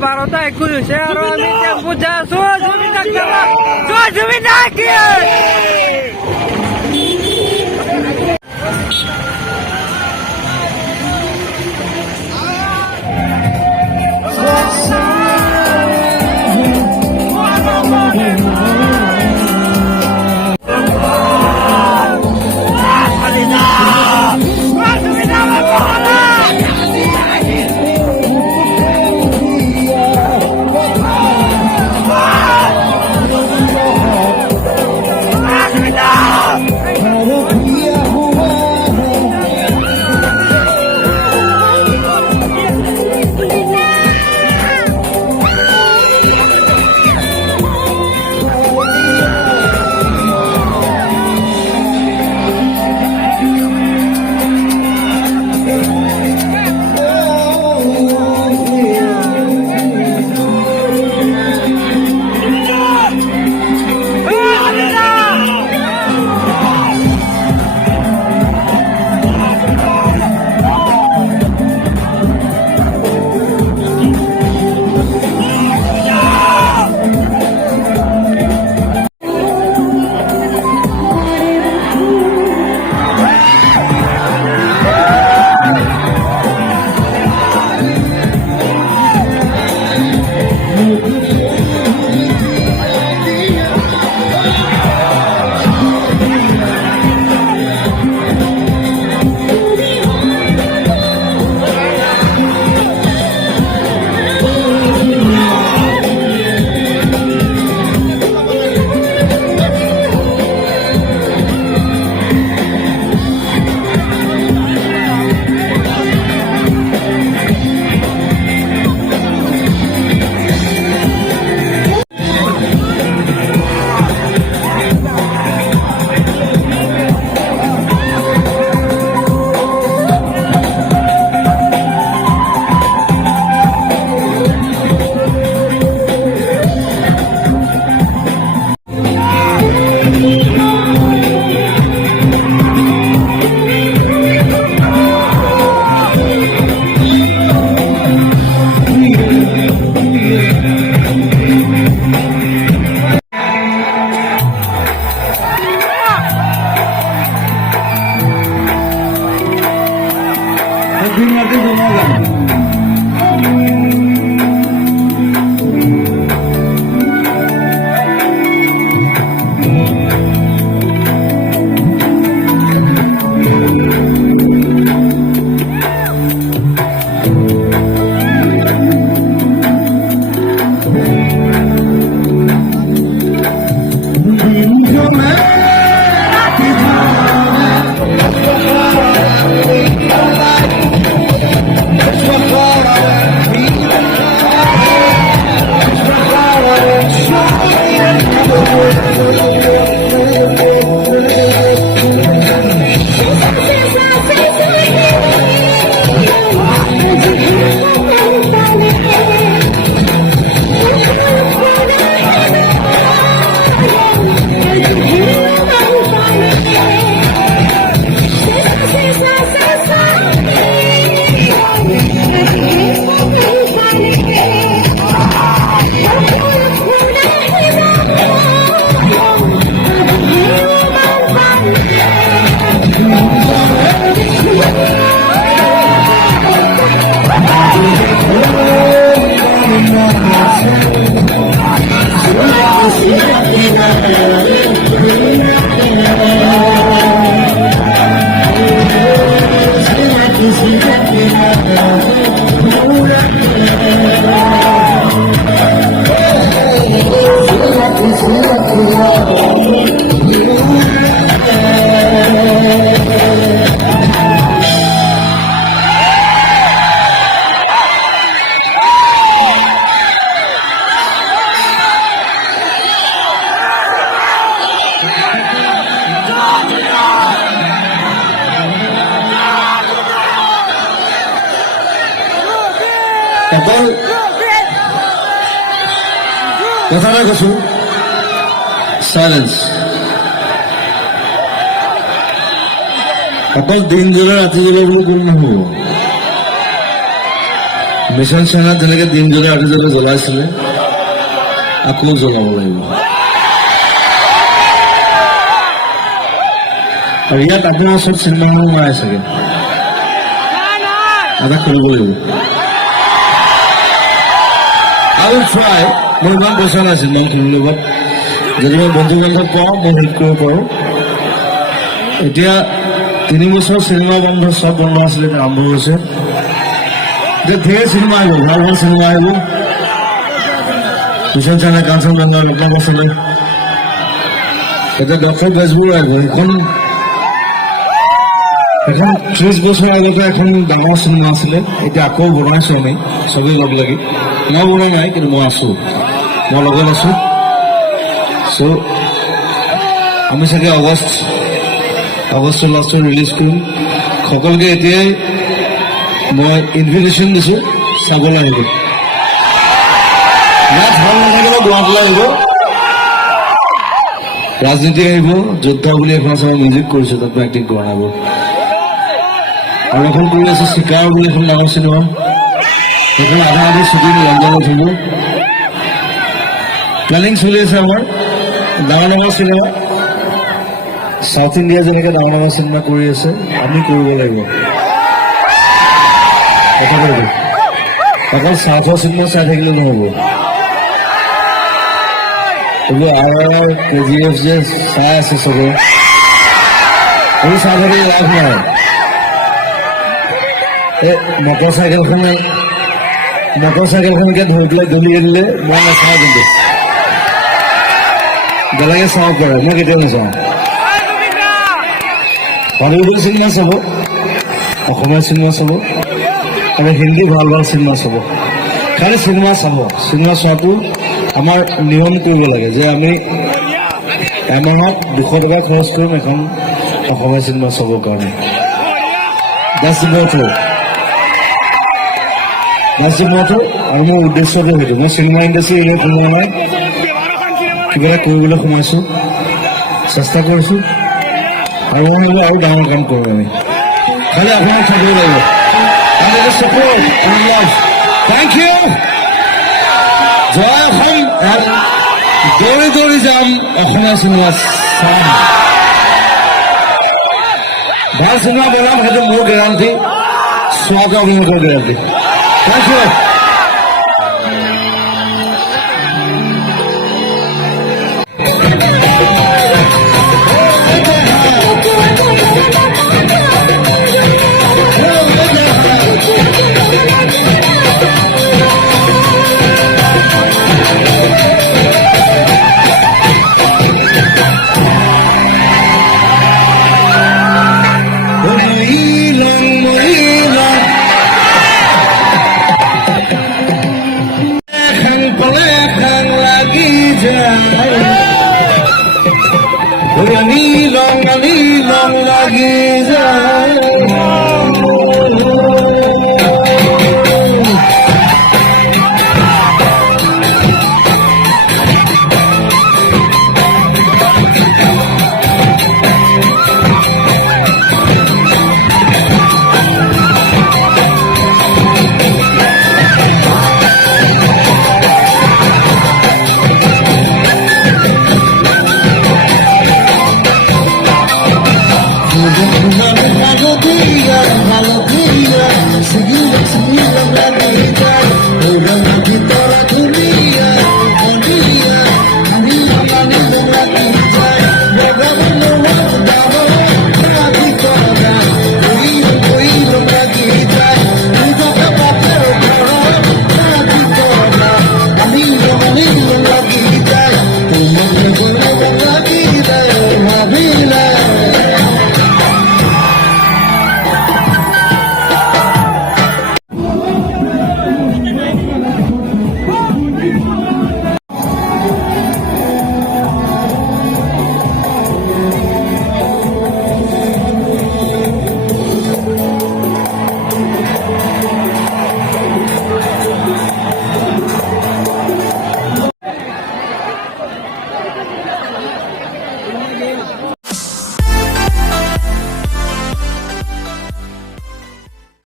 Barotai kudu share media puja Juminda অকল কথা এটা কৈছো চাইলেন্স অকল দিন জ্বলে ৰাতি জ্বলে বুলি কোনো নহব মিছন চাইনাত যেনেকে দিন জ্বলে ৰাতি জ্বলে জ্বলাইছিলে আকৌ জ্বলাব লাগিব আৰু ইয়াত আপোনাৰ ওচৰত চিনেমা নাই চাগে এটা খুলিব লাগিব I will try. মই ইমান পইচা নাই চিনেমা খুলিব যদি মই বন্ধু বান্ধৱ পাওঁ মই হেল্প কৰিব পাৰোঁ এতিয়া 3 বছৰ চিনেমা বন্ধ চব বন্ধ আছিলে আৰম্ভ হৈছে এতিয়া ধেৰ চিনেমা আহিব ভাল ভাল চিনেমা আহিব মিছন চাইনা কাঞ্চন জংঘা লগ আছিলে এতিয়া ডক্টৰ বেজবোৰ আহিব এখন 30 বছৰ আগতে এখন ডাঙৰ চিনেমা আছিলে এতিয়া আকৌ বনাইছোঁ আমি চবেই লগ লাগি মই বনোৱা নাই কিন্তু মই আছোঁ মই লগত আছোঁ চ' আমি চাগে আগষ্ট লাষ্টত ৰিলিজ কৰিম সকলোকে এতিয়াই মই ইনভিটেশ্যন দিছোঁ চাবলৈ আহিব ইয়াত ভাল নাথাকিলে গুৱাহাটীলৈ আহিব ৰাজনীতি আহিব যোদ্ধা বুলি এখন আছে মিউজিক কৰিছোঁ তাত এক্টিং কৰা নাব আৰু এখন কৰি আছোঁ চিকাৰ বুলি এখন ডাঙৰ চিনেমা সেইখন আধা আধি শ্বুটিং লণ্ডনত হ'ব প্লেনিং চলি আছে আমাৰ ডাঙৰ ডাঙৰ চিনেমা সাউথ ইণ্ডিয়া যেনেকৈ ডাঙৰ ডাঙৰ চিনেমা কৰি আছে আমি কৰিব লাগিব কথা কৈছোঁ অকল সাউথৰ চিনেমা চাই থাকিলে নহ'ব এইবোৰ RRR KGF যে চাই আছে চবে এইবোৰ চাই থাকিলে লাভ নাই এই মটৰ চাইকেলখনকে ধৰি পেলাই দলিয়াই দিলে মই নাচাওঁ কিন্তু বেলেগে চাব পাৰে মই কেতিয়াও নাচাওঁ হলিউডৰ চিনেমা চাব অসমীয়া চিনেমা চাব আৰু হিন্দী ভাল ভাল চিনেমা চাব খালি চিনেমা চাব চিনেমা চোৱাটো আমাৰ নিয়ম কৰিব লাগে যে আমি এমাহত 200 টকা খৰচ কৰিম এখন অসমীয়া চিনেমা চাবৰ কাৰণে That's the motto আৰু মোৰ উদ্দেশ্যটো সেইটো মই চিনেমা ইণ্ডাষ্ট্ৰী এনেই সোমোৱা নাই কিবা এটা কৰিবলৈ সোমাইছোঁ চেষ্টা কৰিছোঁ আৰু মই ভাবোঁ আৰু ডাঙৰ কাম কৰোঁ আমি খালি আপোনাক থাকিব লাগিব support and love. Thank you. জয় অসম দৌৰি দৌৰি যাম অসমীয়া চিনেমা চাম ভাল চিনেমা বনাম সেইটো মোৰ গেৰাণ্টি চোৱাটো আপোনালোকৰ গেৰাণ্টি থেংক ইউ